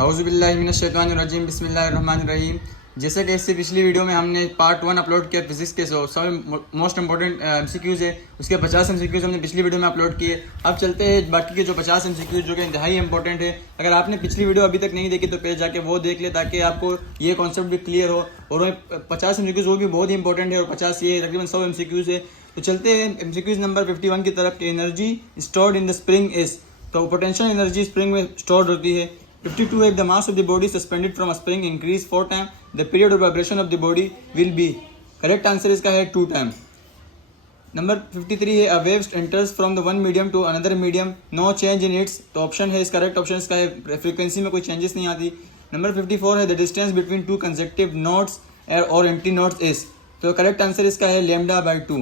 औज़ुबिल्लाहिमिनश्शैतानिर्रजीम बिस्मिल्लाहिर्रहमानिर्रहीम। जैसे कि इससे पिछली वीडियो में हमने पार्ट 1 अपलोड किया फिजिक्स के, सब मोस्ट इंपॉर्टेंट एमसीक्यूज़ है, उसके 50 एमसीक्यूज़ हमने पिछली वीडियो में अपलोड किए। अब चलते हैं बाकी के जो 50 एमसीक्यूज़ जो कि इंतहाई इंपॉर्टेंट है। अगर आपने पिछली वीडियो अभी तक नहीं देखी तो पहले जाके वो देख ले, ताकि आपको ये कॉन्सेप्ट भी क्लियर हो। और 50 एमसीक्यूज़ वो भी बहुत ही इंपॉर्टेंट है और 50 ये तकरीबन 100 एमसीक्यूज़ है। तो चलते हैं एमसीक्यूज़ नंबर 51 की तरफ। Energy stored in the spring is, तो पोटेंशियल एनर्जी स्प्रिंग में स्टोर्ड होती है। 52 है, the mass of the body suspended from a spring increase 4 times, the period of vibration of the body will be, correct answer इसका है 2 time. Number 53 है, a wave enters from the one medium to another medium, no change in its, तो option है इस correct option इसका है frequency में कोई चेंजेस नहीं आती। नंबर 54 है, the distance between two consecutive nodes or empty nodes is, तो करेक्ट आंसर इसका है लैम्डा बाई 2।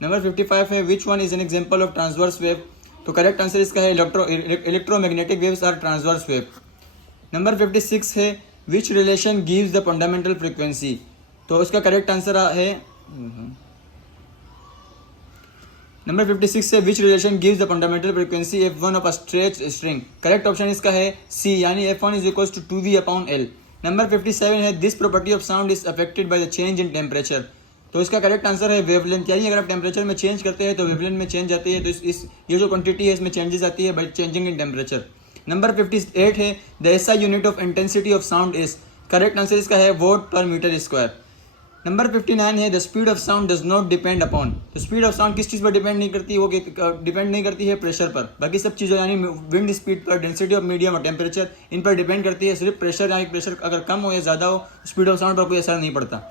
नंबर 55 है, which one is an example of transverse wave, तो करेक्ट आंसर इसका है electromagnetic waves are transverse wave. Number 56 है, which relation gives the fundamental frequency, तो इसका करेक्ट आंसर है नंबर 56 है, which relation gives the fundamental frequency F1 of a stretch string, correct option इसका है सी, यानी F1 is equal to 2V/L। Number 57 है, this property of sound is affected by the change in temperature, तो इसका correct answer है wavelength, यानी अगर आप टेम्परेचर में चेंज करते हैं तो वेवलेंथ में चेंज आती है। तो इस ये जो क्वांटिटी है इसमें चेंजेस आती है by changing in temperature. Number 58 है, the SI unit of intensity of sound is, correct answer इसका है वॉट पर मीटर स्क्वायर। नंबर 59 है, the speed of sound does not depend upon, तो स्पीड ऑफ साउंड किस चीज़ पर डिपेंड नहीं करती, वो डिपेंड नहीं करती है प्रेशर पर, बाकी सब चीज़ें यानी विंड स्पीड पर, डेंसिटी ऑफ मीडियम और टेम्परेचर इन पर डिपेंड करती है। सिर्फ प्रेशर, यानी प्रेशर अगर कम हो या ज़्यादा हो, स्पीड ऑफ साउंड पर कोई असर नहीं पड़ता।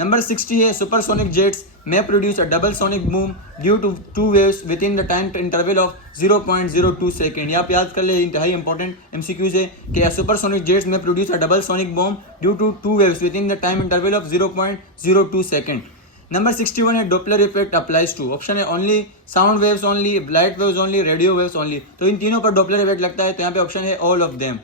नंबर 60 है, सुपरसोनिक जेट्स में produce a double sonic boom due to two waves with in the time interval of 0.02 second. ये आप याद कर ले, इंतहाई इंपॉर्टेंट एमसीक्यूज है कि सुपरसोनिक जेट्स में produce a double sonic boom due to two waves with in the time interval of 0.02 second. Number 61 है, Doppler effect applies to, option है only sound waves only, light waves only, radio waves only, तो इन तीनों पर Doppler effect लगता है, तो यहाँ पे ऑप्शन है ऑल ऑफ देम।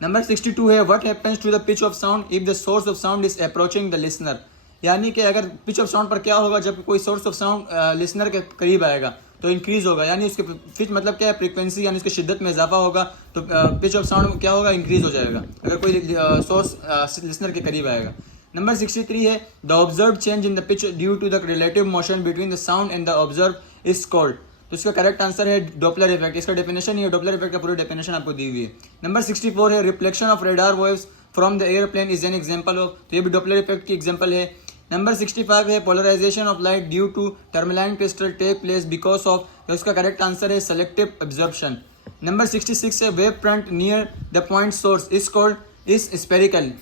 नंबर 62 है, what happens to the pitch of sound if the source of sound is approaching the listener, यानी कि अगर पिच ऑफ साउंड पर क्या होगा जब कोई सोर्स ऑफ साउंड लिसनर के करीब आएगा तो इंक्रीज होगा, यानी उसके पिच मतलब क्या है, फ्रीक्वेंसी यानी उसकी शिद्दत में इजाफा होगा, तो पिच ऑफ साउंड क्या होगा, इंक्रीज हो जाएगा अगर कोई सोर्स लिसनर के करीब आएगा। नंबर 63 है, the observe change in the pitch due to the relative motion between the sound and the observe is called, तो इसका करेक्ट आंसर है डॉपलर इफेक्ट। इसका डेफिनेशन ये डॉपलर इफेक्ट का पूरी डेफिनेशन आपको दी हुई है। नंबर 64 है, reflection of radar waves from the airplane is an example of, तो ये भी डॉपलर इफेक्ट की एग्जांपल है। नंबर 65 है, polarisation of light due to tourmaline crystal take place because of, तो इसका करेक्ट आंसर है सेलेक्टिव एब्जॉर्प्शन। नंबर 66 है, wave front near the point source is called is spherical,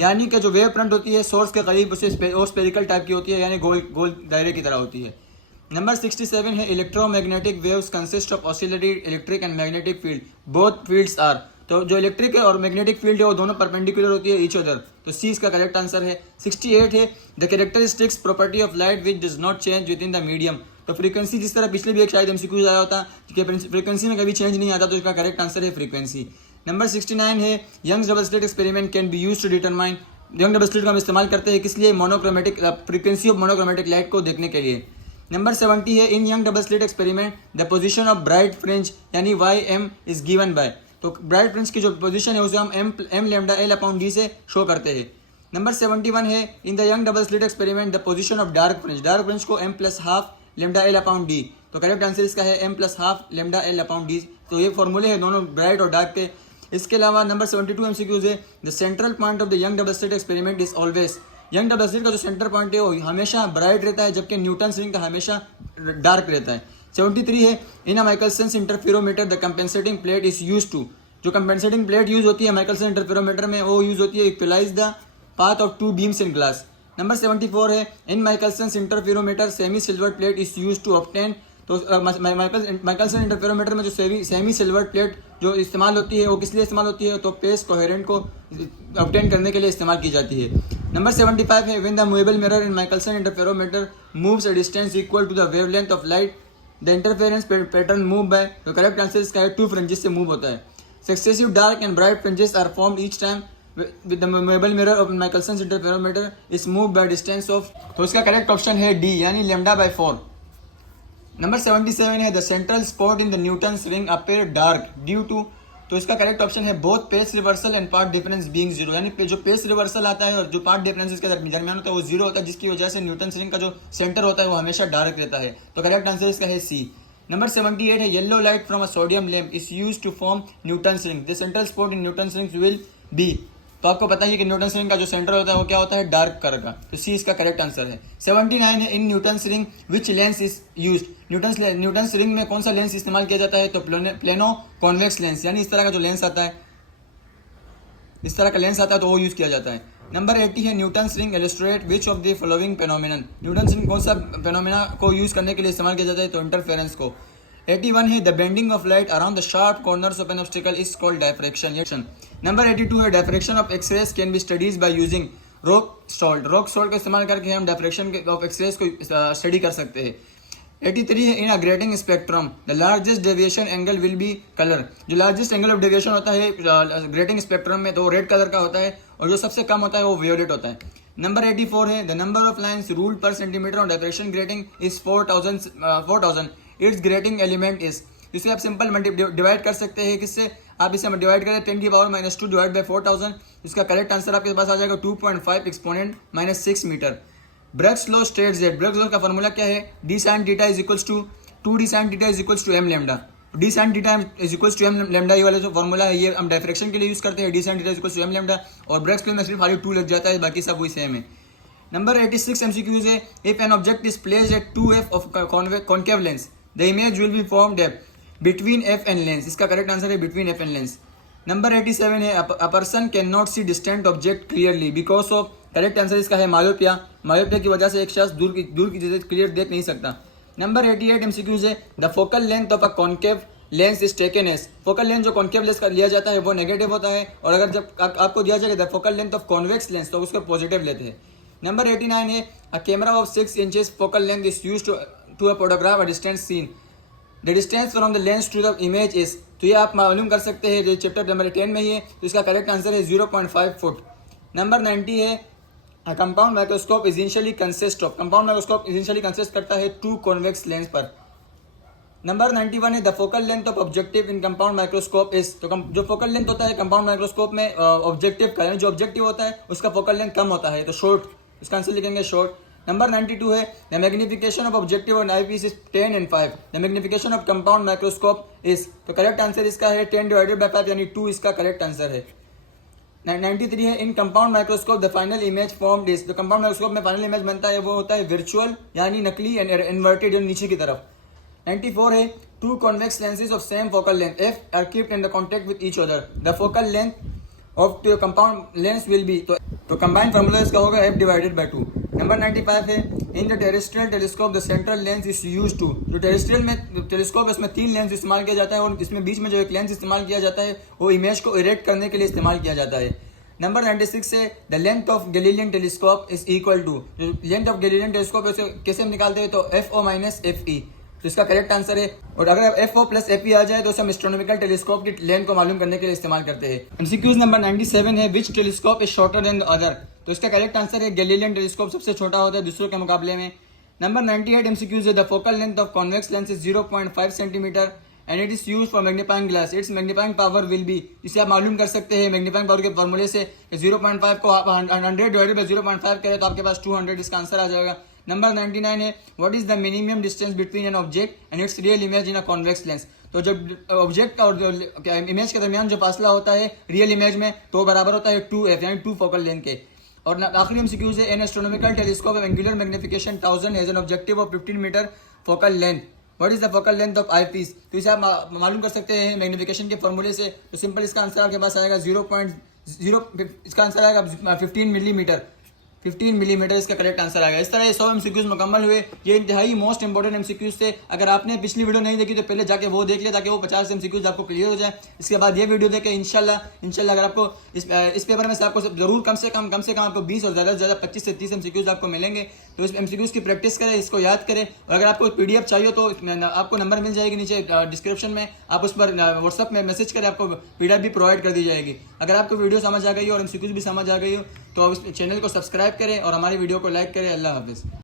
यानी कि जो वेव फ्रंट होती है सोर्स के करीब उसे और स्पेरिकल टाइप की होती है, यानी गोल गोल दायरे की तरह होती है। नंबर 67 है, electromagnetic waves consist of oscillatory electric and magnetic field both fields are, तो जो इलेक्ट्रिक है और मैग्नेटिक फील्ड है वो दोनों परपेंडिकुलर होती है ईच अदर, तो सी इसका करेक्ट आंसर है। 68 है, the characteristics property of light which does not change with in the medium, तो फ्रीक्वेंसी जिस तरह पिछले भी एक शायद एमसीक्यूज आया होता कि फ्रीक्वेंसी में कभी चेंज नहीं आता, तो इसका करेक्ट आंसर है फ्रीक्वेंसी। नंबर 69 है, Young's double slit experiment can be used to determine, Young double slit का हम इस्तेमाल करते हैं किस लिए, monochromatic frequency of monochromatic light को देखने के लिए। नंबर 70 है, in Young double slit experiment the position of bright fringe यानी YM इज गिवन बाय, तो ब्राइट फ्रिंज की जो पोजीशन है उसे हम m लैम्डा L/d से शो करते हैं। नंबर 71 है, in the young double slit experiment the position of dark fringe को m+12 लैम्डा L/d, तो करेक्ट आंसर इसका है m+12 लैम्डा L/d, तो ये फॉर्मूले हैं दोनों ब्राइट और डार्क के। इसके अलावा नंबर 72 एमसीक्यूज है, the central point of the young double slit experiment is always, young double slit का जो सेंटर पॉइंट है वो हमेशा ब्राइट रहता है, जबकि न्यूटन रिंग का हमेशा डार्क रहता है। 73 है, in a Michelson interferometer the compensating plate is use to, जो कंपेंसेटिंग प्लेट यूज होती है माइकलसन इंटरफेरोमीटर में वो यूज होती है equalise the path of two beams in glass. Number 74 है, in Michelson interferometer semi silver plate is use to obtain, तो Michelson interferometer में जो सेमी सिल्वर प्लेट जो इस्तेमाल होती है वो किस लिए इस्तेमाल होती है, तो पेस कोहेरेंट को ऑब्टेन करने के लिए इस्तेमाल की जाती है। नंबर 75 है, when the movable mirror in Michelson interferometer moves a distance equal to the wavelength of light the interference pattern move by, तो करेक्ट आंसर इसका है 2 फ्रिंजेस से मूव होता है। Successive dark and bright fringes are formed each time with the movable mirror of Michelson interferometer is moved by distance of, तो इसका correct option है D, यानी λ/4। नंबर 77 है, the central spot in the Newton's ring appear dark due to, तो इसका correct option है both phase reversal and path difference being zero, यानी जो पेस रिवर्सल आता है और जो पाथ डिफरेंस इसके दरमियान होता है वो जीरो होता है, जिसकी वजह से न्यूटन्स रिंग का जो सेंटर होता है वो हमेशा डार्क रहता है। तो करेक्ट आंसर इसका है सी। नंबर 78 है yellow light from a sodium lamp is used to form Newton's ring, the central spot in Newton's ring will be. तो आपको पता है कि न्यूटन्स रिंग का जो सेंटर होता है वो क्या होता है, डार्क कलर का, तो सी इसका करेक्ट आंसर है। 79 है in Newton's ring which lens is used, Newton's ring में कौन सा लेंस इस्तेमाल किया जाता है, तो प्लेनो कॉन्वेक्स लेंस, यानी इस तरह का जो लेंस आता है, इस तरह का लेंस आता है तो वो यूज किया जाता है। नंबर 80 है Newton's ring illustrate which of the following phenomenon, Newton's ring कौन सा फेनोमेना को यूज करने के लिए इस्तेमाल किया जाता है, तो इंटरफेरेंस को। 81 है the bending of light around the sharp corners of an obstacle is called diffraction. Number 82 है diffraction of x-rays can be studies by using rock salt, rock salt का इस्तेमाल करके हम डायफ्रैक्शन ऑफ एक्सरेज को study कर सकते हैं। 83 है in a grating spectrum the largest deviation angle will be colour, जो लार्जेस्ट एंगल ऑफ डेविएशन होता है ग्रेटिंग स्पेक्ट्रम में तो रेड कलर का होता है, और जो सबसे कम होता है वो वायोलेट होता है। नंबर 84 है the number of lines ruled per centimetre on diffraction grating is 4000 its grating element is, इसे आप सिंपल डिवाइड कर सकते हैं, किससे आप इसे डिवाइड करें 10 की पावर -2 डिवाइड बाय 4000, इसका करेक्ट आंसर आपके पास आ जाएगा 2.5 exponent -6 metre. Bragg's law states that, Bragg's law का फॉर्मूला क्या है, d sin theta is equals to 2d sin theta is equals to m lambda, d sin theta is equals to m lambda, ये वाला जो formula है ये हम diffraction के लिए यूज करते हैं, d sin theta is equals to m lambda, और ब्रैग्स लॉ में सिर्फ खाली 2 लग जाता है, बाकी सब वही सेम है। नंबर 86 MCQs है if an object is placed at 2f of concave lens the image will be formed at between f and lens, इसका करेक्ट आंसर है between f and lens. Number 87 है a person can not see distant object clearly because of, correct answer इसका है myopia, myopia की वजह से एक शख्स दूर की चीजें क्लियर देख नहीं सकता। नंबर 88 MCQs है the focal length of a concave lens is taken as, focal length जो कॉन्केव लेंस का लिया जाता है वो नेगेटिव होता है, और अगर जब आपको दिया जाएगा the focal length of convex lens तो उसको पॉजिटिव लेते हैं। नंबर 89 है a camera of 6 inches focal length is used to a photograph a distance scene, the distance from the lens to the image is, तो ये आप मालूम कर सकते हैं, जो चैप्टर नंबर 10 में ही है, तो इसका करेक्ट आंसर है 0.5 फुट। नंबर 90 है A compound microscope essentially consists of, compound microscope essentially consist करता है 2 convex lens पर। नंबर 91 है the focal length of objective in compound microscope is, तो जो फोकल लेंथ होता है कंपाउंड माइक्रोस्कोप में ऑब्जेक्टिव का, जो ऑब्जेक्टिव होता है उसका फोकल लेंथ कम होता है, तो शॉर्ट, इसका आंसर लिखेंगे शॉर्ट। नंबर 92 है the magnification of objective on eyepiece is 10 and 5, the magnification of compound microscope is, तो करेक्ट आंसर इसका है 10 डिवाइडेड बाय 5 यानी 2 इसका करेक्ट आंसर है। 93 है in compound microscope the final image formed is, जो कंपाउंड माइक्रोस्कोप में फाइनल इमेज बनता है वो होता है वर्चुअल यानी नकली एंड इन्वर्टेड यानी नीचे की तरफ। 94 है 2 convex lenses of same focal length f are kept in the contact with each other, the focal length of the compound lens will be, तो combined formula इसका होगा f divided by 2। नंबर 95 है in the terrestrial telescope the central lens is used to, जो terrestrial में telescope है उसमें 3 lens इस्तेमाल किया जाता है, और इसमें बीच में जो एक लेंस इस्तेमाल किया जाता है वो इमेज को इरेक्ट करने के लिए इस्तेमाल किया जाता है। नंबर 96 है the length of Galilean telescope is equal to, length of Galilean telescope कैसे हम निकालते हैं, तो FO माइनस FE, तो इसका करेक्ट आंसर है, और अगर FO प्लस FE आ जाए तो हम एस्ट्रोनॉमिकल टेलीस्कोप की लेंथ को मालूम करने के लिए इस्तेमाल करते हैं। MCQs नंबर 97 है which telescope is shorter than the other, तो इसका करेक्ट आंसर है गैलीलियन टेलीस्कोप सबसे छोटा होता है दूसरों के मुकाबले में। नंबर 98 MCQs है the focal length of convex lens is 0.5 centimetre and it is use for magnifying glass, its magnifying power will be, इसे आप मालूम कर सकते हैं मैग्नीफाइंग पावर के फॉर्मूले से, 0.5 को आप 100 डिवाइडेड बाय 0.5 करें तो आपके पास 200, इसका आंसर आ जाएगा। नंबर 99 है what is the minimum distance between an object and it's real image in a convex lens, तो जब ऑब्जेक्ट और जो इमेज के दरमियान जो फासला होता है रियल इमेज में तो बराबर होता है 2f यानी 2 फोकल लेंथ के। और आखिरी MCQ है an astronomical telescope of angular magnification 1000 has an objective of 15 metre focal length, what is the focal length of eyepiece, तो इसे आप मालूम कर सकते हैं मैग्निफिकेशन के फॉर्मूले से, तो सिंपल इसका आंसर आपके पास आएगा 0.0, इसका आंसर आएगा 15 मिलीमीटर, 15 मिलीमीटर इसका करेक्ट आंसर आएगा। इस तरह ये 100 MCQs मुकम्मल हुए, ये इंतहाई मोस्ट इंपॉर्टेंट MCQs थे। अगर आपने पिछली वीडियो नहीं देखी तो पहले जाके वो देख लिया ताकि वो 50 MCQs आपको क्लियर हो जाए, इसके बाद ये वीडियो देखें। इंशाल्लाह अगर आपको इस पेपर में से आपको जरूर कम से कम आपको 20 और ज़्यादा से ज़्यादा 25 से 30 MCQs आपको मिलेंगे, तो इस MCQs की प्रैक्टिस करें, इसको याद करें। और अगर आपको PDF चाहिए तो आपको नंबर मिल जाएगी नीचे डिस्क्रिप्शन में, आप उस पर व्हाट्सअप में मैसेज करें, आपको PDF भी प्रोवाइड कर दी जाएगी। अगर आपको वीडियो समझ आ गई हो और MCQs भी समझ आ गई हो तो इस चैनल को सब्सक्राइब करें और हमारी वीडियो को लाइक करें। अल्लाह हाफिज़।